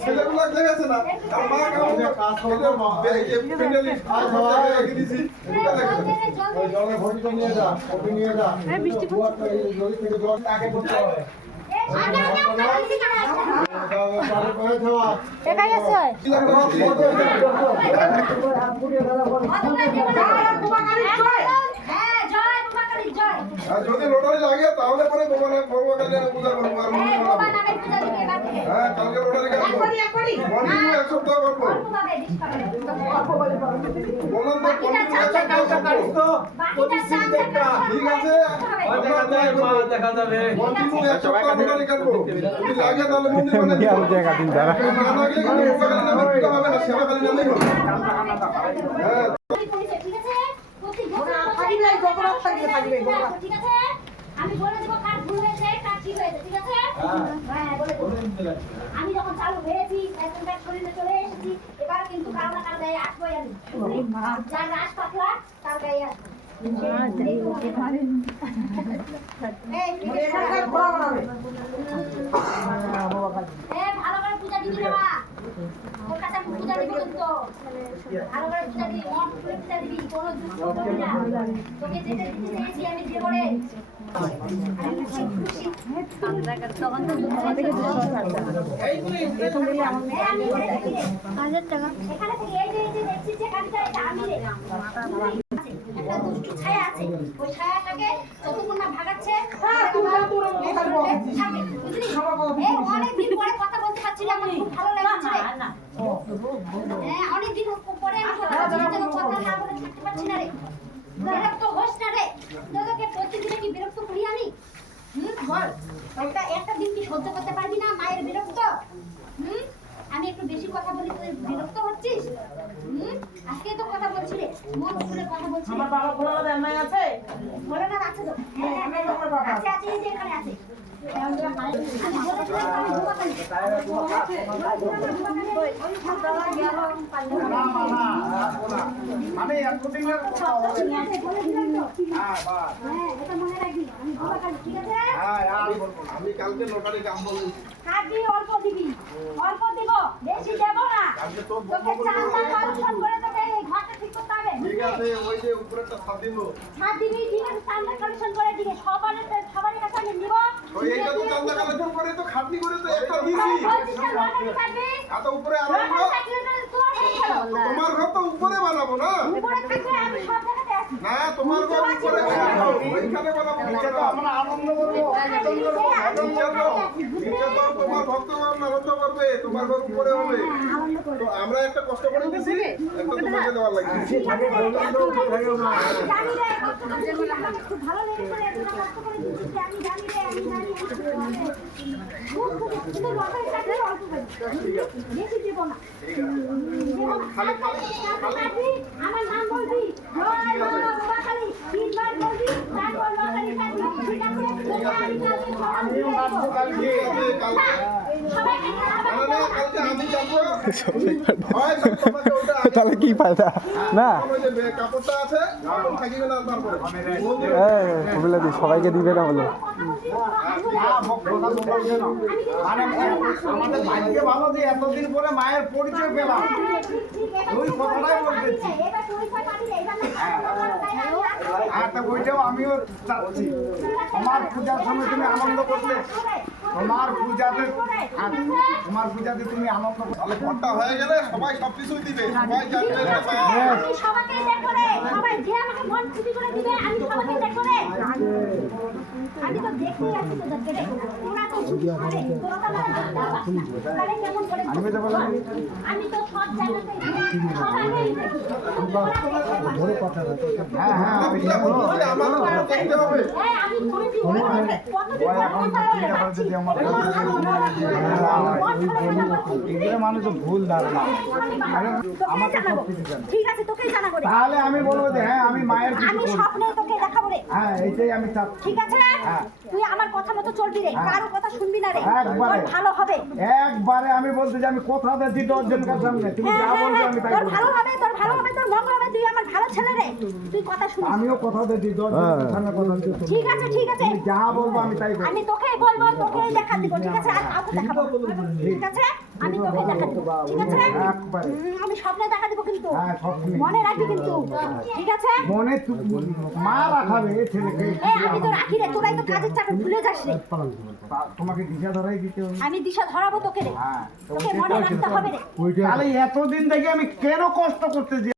ছেলেগুলো দেখেছে না জলে ভর্তি নিয়ে যা কপি নিয়ে যা যদি লোটারি লাগে তাহলে পরে পূজা করবো হ্যাঁ কালকে লোটারি এক সপ্তাহ করবো ঠিক আছে দেখা যাবে এক সপ্তাহ লোটারি কাটবো যদি লাগে তাহলে মন্দির হবে না সেবাকালী নামে হ্যাঁ আমি বলে দেব কাজ ভুল হয়েছে কাজ ঠিক হয়েছে ঠিক আছে হ্যাঁ বলে দেব আমি যখন চালু হয়েছি এখন ব্যাক শরীরে চলে এসেছি এবার কিন্তু কারো না কারো গায়ে আসবই আমি যার রাস পাতলা তার গায়ে আসবো ভালো করে পূজা দিবি রে মা তোর কাছে পূজা দিবি কিন্তু ভালো করে পূজা দিবি মন খুলে পূজা দিবি কোনো দুঃখ করবি না তোকে যেটা দিতে চেয়েছি আমি দেব রে তখন তো এখানে থেকে এই যে দেখছি যে গাড়িটা এটা আমি রে একটা দুষ্টু ছায়া আছে ওই ছায়াটাকে যতক্ষণ না ভাগাচ্ছে অনেকদিন পরে কথা বলতে পারছি না আমার খুব ভালো লাগছে অনেকদিন পরে আমি কথা না বলে থাকতে পারছি না রে বিরক্ত হোস না রে তোকে প্রতিদিনে কি বিরক্ত করি আমি বল একটা দিন কি সহ্য করতে পারবি না মায়ের বিরক্ত আমি একটু বেশি কথা বলি তুই বিরক্ত হচ্ছিস আজকে তো কথা বলছি রে মন খুলে কথা বলছি আমার বাবা ভোলানাথ এমআই আছে ভোলানাথ আছে তো আছে আছে এই যে এখানে আছে আমি একদিনের আমি কালকে লোটারি কাম বলি অল্প দিবি অল্প দিব বেশি দেব না তোকে চাঁদা কালেকশন করে তোকে এই ঘরটা ঠিক করতে হবে ঠিক আছে ওই যে উপরেরটা ছাদ দিব ছাদ দিবি ঠিক আছে চাঁদা কালেকশন করে দিবি সবারই কাছে আমি নিব তো এইটা তো চাঁদা কালেকশন করে তো খাটনি করে তো একটা দিছি এত উপরে আরো তোমার ঘর তো উপরে বানাবো না উপরে থাকবে আমি সব জায়গাতে আছি না তোমার ঘর উপরে বানাবো ওইখানে বানাবো নিচে তো আমরা আনন্দ করব নিচে তো তোমার ভক্তগণ আনন্দ করবে তোমার ঘর উপরে হবে তো আমরা একটা কষ্ট করে দিছি একটা তোমাকে দেওয়ার লাগবে জানি রে খুব ভালো লেগেছে এত কষ্ট করে দিচ্ছি আমি জানি রে আমি জানি খুব কিন্তু লটারি কাটলে অল্প বেশি দেব না আমার নাম বলবি জয় বাবা কালী তিনবার বলবি তারপর লটারি কাটবি ঠিক আছে তাহলে কি ফায়দা না সবাইকে দিবে না বলে আমাদের ভাগ্যে ভালো যে এতদিন পরে মায়ের পরিচয় পেলাম ওই কথাটাই বলতেছি একটা বইটাও আমিও চাচ্ছি তোমার পূজার সময় তুমি আনন্দ করলে তোমার পূজাতে তুমি আনন্দ তাহলে ঘরটা হয়ে গেলে সবাই সবকিছুই দিবে সবাই জানবে আমি সবাইকে দেখ করে সবাই যে আমাকে মন খুশি করে দিবে আমি সবাইকে দেখ করে আমি তো দেখতেই আছি তোদেরকে রে তোরা তো আরে তোরা তো তাহলে কেমন করে আমি তো সব জায়গাতে হ্যাঁ হ্যাঁ আমি যাবো। আমার দেখতে হবে। আমি কতদিন যদি আমার এগুলো মানুষ ভুল ধারণা। আমাকে জানাবো। ঠিক আছে, তোকে জানাবো রে। তাহলে আমি বলবো যে হ্যাঁ আমি মায়ের কিছু আমি করি। স্বপ্নে তোকে দেখাবো রে। হ্যাঁ এইটাই আমি চাচ্ছি। ঠিক আছে? হ্যাঁ। তুই আমার কথা মতো চলবি রে, হ্যাঁ। কারো কথা শুনবি না রে। একবারে। তোর ভালো হবে। একবারে আমি বলতে যে আমি কথা দিচ্ছি 10 জনের সামনে, তুমি হ্যাঁ, যা হ্যাঁ, বলবে হ্যাঁ, আমি তাই তোর করবো। ভালো হবে, তোর ভালো হবে, তোর মঙ্গল হবে, তুই আমার ভালো ছেলে রে। তুই কথা শুনিস। আমিও কথা দিচ্ছি 10 জনের সামনে কথা দিচ্ছি। ঠিক আছে, ঠিক আছে। তুমি যা বলবো আমি তাই করবো। আমি তোকে বলবো, তোকে দেখা দিব, ঠিক আছে? আর কাউকে দেখাবো না। ঠিক আছে? আমি তোকে দেখা দিব, ঠিক আছে? একবারে। আমি স্বপ্নে দেখা দিব কিন্তু। হ্যাঁ স্বপ্নে। মনে রাখবি কিন্তু, ঠিক আছে? মনে মা রাখাবে এই ছেলেকে। আমি তো রাখি রে, তোরাই তো কাজের চাপে ভুলে যাস রে। তোমাকে দিশা ধরাই দিতে হবে। আমি দিশা ধরাবো তোকে রে। হ্যাঁ তোকে মনে রাখতে হবে রে। তাহলে এতদিন থেকে আমি কেন কষ্ট করতেছি?